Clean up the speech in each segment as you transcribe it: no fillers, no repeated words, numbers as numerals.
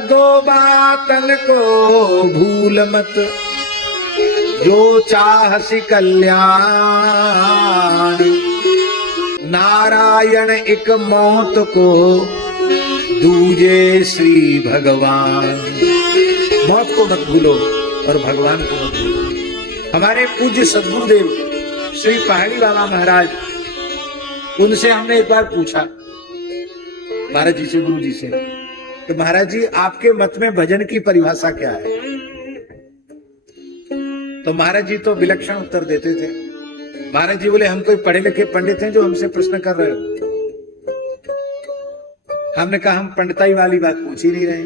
दो बातन को भूल मत, जो चाहसी कल्याण। नारायण एक मौत को, दूजे श्री भगवान। मौत को मत भूलो और भगवान को मत भूलो। हमारे पूज्य सद्गुरुदेव श्री पहाड़ी बाबा महाराज, उनसे हमने एक बार पूछा महाराज जी से, गुरु जी से, तो महाराज जी आपके मत में भजन की परिभाषा क्या है? तो महाराज जी तो विलक्षण उत्तर देते थे। महाराज जी बोले, हम कोई पढ़े लिखे पंडित हैं जो हमसे प्रश्न कर रहे हो? हमने कहा हम पंडिताई वाली बात पूछ ही नहीं रहे,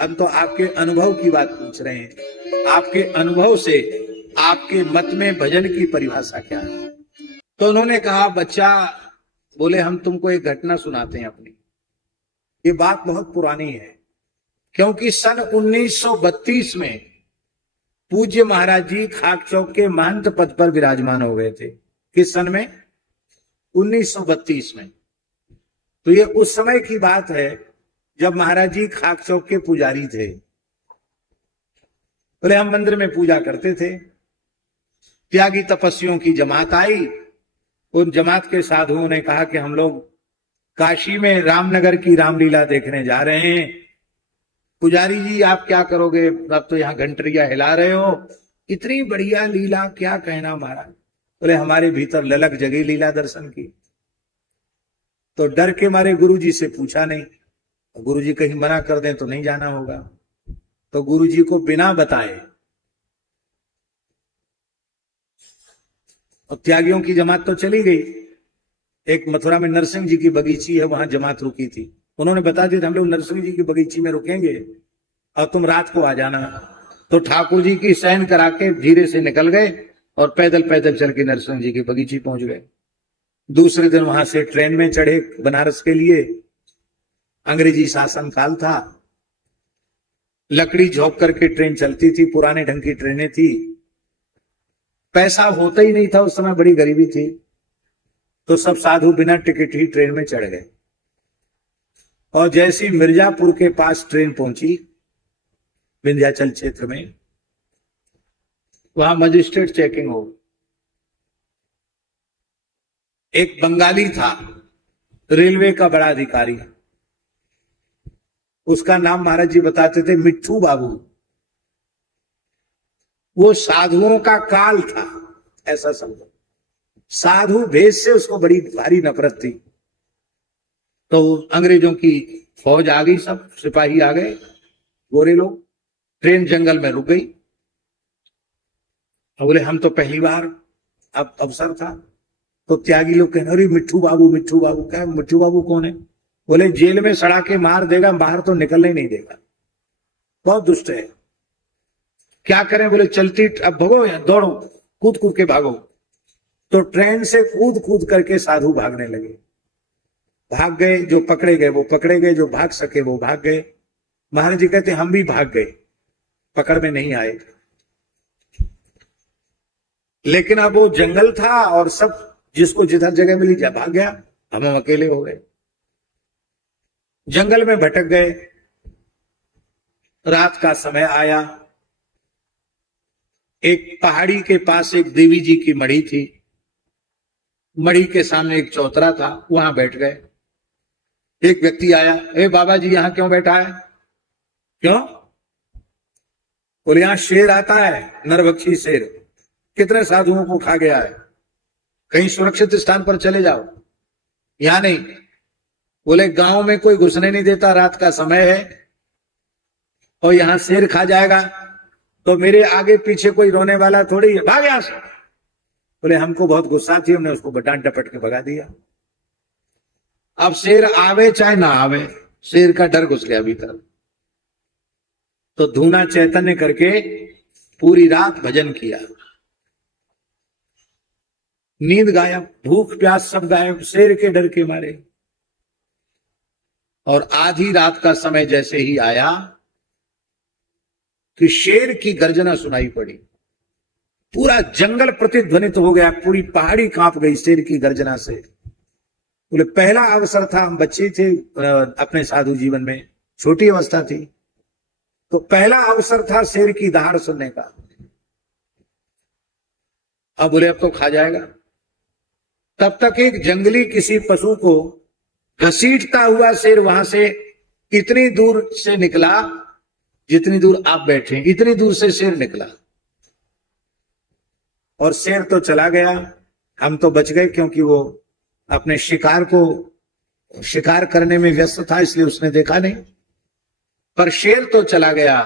हम तो आपके अनुभव की बात पूछ रहे हैं। आपके अनुभव से आपके मत में भजन की परिभाषा क्या है? तो उन्होंने कहा, बच्चा बोले हम तुमको एक घटना सुनाते हैं अपनी। ये बात बहुत पुरानी है, क्योंकि सन 1932 में पूज्य महाराज जी खाक चौक के महंत पद पर विराजमान हो गए थे। किस सन में? 1932 में। तो ये उस समय की बात है जब महाराज जी खाक चौक के पुजारी थे। बोले हम मंदिर में पूजा करते थे, त्यागी तपस्वियों की जमात आई। उन जमात के साधुओं ने कहा कि हम लोग काशी में रामनगर की रामलीला देखने जा रहे हैं। पुजारी जी आप क्या करोगे, अब तो यहाँ घंटरिया हिला रहे हो, इतनी बढ़िया लीला, क्या कहना महाराज। बोले हमारे भीतर ललक जगी लीला दर्शन की। तो डर के मारे गुरुजी से पूछा नहीं, गुरुजी कहीं मना कर दें तो नहीं जाना होगा। तो गुरुजी को बिना बताए और त्यागियों की जमात तो चली गई। एक मथुरा में नरसिंह जी की बगीची है, वहां जमात रुकी थी। उन्होंने बता दिया हम लोग नरसिंह जी की बगीची में रुकेंगे और तुम रात को आ जाना। तो ठाकुर जी की सैन करा के धीरे से निकल गए और पैदल पैदल चल के नरसिंह जी की बगीची पहुंच गए। दूसरे दिन वहां से ट्रेन में चढ़े बनारस के लिए। अंग्रेजी शासन काल था, लकड़ी झोंक करके ट्रेन चलती थी, पुराने ढंग की ट्रेनें थी। पैसा होता ही नहीं था उस समय, बड़ी गरीबी थी। तो सब साधु बिना टिकट ही ट्रेन में चढ़ गए और जैसी मिर्जापुर के पास ट्रेन पहुंची, विंध्याचल क्षेत्र में, वहां मजिस्ट्रेट चेकिंग हो। एक बंगाली था, रेलवे का बड़ा अधिकारी, उसका नाम महाराज जी बताते थे मिट्ठू बाबू। वो साधुओं का काल था, ऐसा समझो। साधु भेष से उसको बड़ी भारी नफरत थी। तो अंग्रेजों की फौज आ गई, सब सिपाही आ गए, गोरे लोग। ट्रेन जंगल में रुक गई। बोले हम तो पहली बार, अब अवसर था। तो त्यागी लोग कहने, अरे मिट्ठू बाबू, मिट्ठू बाबू। क्या मिट्ठू बाबू कौन है? बोले जेल में सड़ा के मार देगा, बाहर तो निकलने ही नहीं देगा, बहुत दुष्ट है। क्या करें? बोले चलती, अब भगो या दौड़ो, कूद कूद के भागो। तो ट्रेन से कूद कूद करके साधु भागने लगे। भाग गए, जो पकड़े गए वो पकड़े गए, जो भाग सके वो भाग गए। महाराज जी कहते हम भी भाग गए, पकड़ में नहीं आए। लेकिन अब वो जंगल था और सब जिसको जिधर जगह मिली जा भाग गया, हम अकेले हो गए। जंगल में भटक गए। रात का समय आया। एक पहाड़ी के पास एक देवी जी की मढ़ी थी। मढ़ी के सामने एक चौतरा था, वहां बैठ गए। एक व्यक्ति आया, ए बाबा जी यहां क्यों बैठा है? क्यों? बोले यहां शेर आता है, नरभक्षी शेर, कितने साधुओं को खा गया है, कहीं सुरक्षित स्थान पर चले जाओ। यहां नहीं। बोले गांव में कोई घुसने नहीं देता, रात का समय है और यहां शेर खा जाएगा तो मेरे आगे पीछे कोई रोने वाला थोड़ी है, भाग यहां से। बोले हमको बहुत गुस्सा थी, हमने उसको डांट डपट के भगा दिया। अब शेर आवे चाहे ना आवे, शेर का डर घुस गया भीतर। तो धूना चैतन्य करके पूरी रात भजन किया। नींद गायब, भूख प्यास सब गायब, शेर के डर के मारे। और आधी रात का समय जैसे ही आया कि शेर की गर्जना सुनाई पड़ी। पूरा जंगल प्रतिध्वनित हो गया, पूरी पहाड़ी कांप गई शेर की गर्जना से। बोले पहला अवसर था, हम बच्चे थे अपने साधु जीवन में, छोटी अवस्था थी, तो पहला अवसर था शेर की दहाड़ सुनने का। अब बोले अब तो खा जाएगा। तब तक एक जंगली किसी पशु को घसीटता हुआ शेर वहां से इतनी दूर से निकला, जितनी दूर आप बैठे, इतनी दूर से शेर निकला और शेर तो चला गया। हम तो बच गए क्योंकि वो अपने शिकार करने में व्यस्त था, इसलिए उसने देखा नहीं। पर शेर तो चला गया,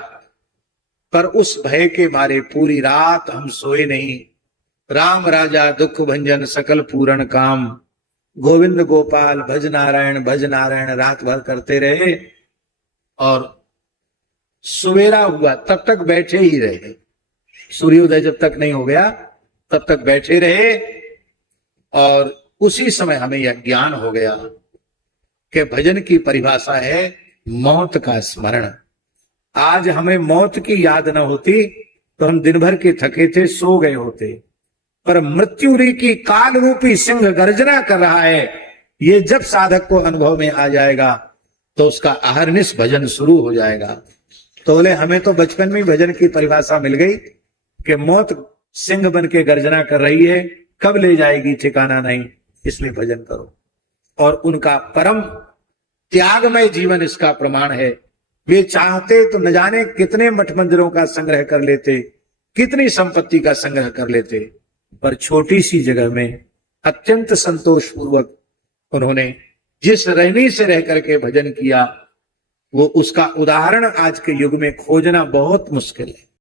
पर उस भय के मारे पूरी रात हम सोए नहीं। राम राजा दुख भंजन सकल पूर्ण काम, गोविंद गोपाल भज नारायण रात भर करते रहे। और सवेरा हुआ तब तक बैठे ही रहे, सूर्योदय जब तक नहीं हो गया तब तक बैठे रहे। और उसी समय हमें यह ज्ञान हो गया कि भजन की परिभाषा है मौत का स्मरण। आज हमें मौत की याद न होती तो हम दिन भर के थके थे, सो गए होते। पर मृत्यु की काल रूपी सिंह गर्जना कर रहा है, ये जब साधक को अनुभव में आ जाएगा तो उसका अहर्निश भजन शुरू हो जाएगा। तो बोले हमें तो बचपन में भजन की परिभाषा मिल गई कि मौत सिंह बन के गर्जना कर रही है, कब ले जाएगी ठिकाना नहीं, इसलिए भजन करो। और उनका परम त्यागमय जीवन इसका प्रमाण है। वे चाहते तो न जाने कितने मठ मंदिरों का संग्रह कर लेते, कितनी संपत्ति का संग्रह कर लेते, पर छोटी सी जगह में अत्यंत संतोष पूर्वक उन्होंने जिस रहनी से रह करके भजन किया, वो उसका उदाहरण आज के युग में खोजना बहुत मुश्किल है।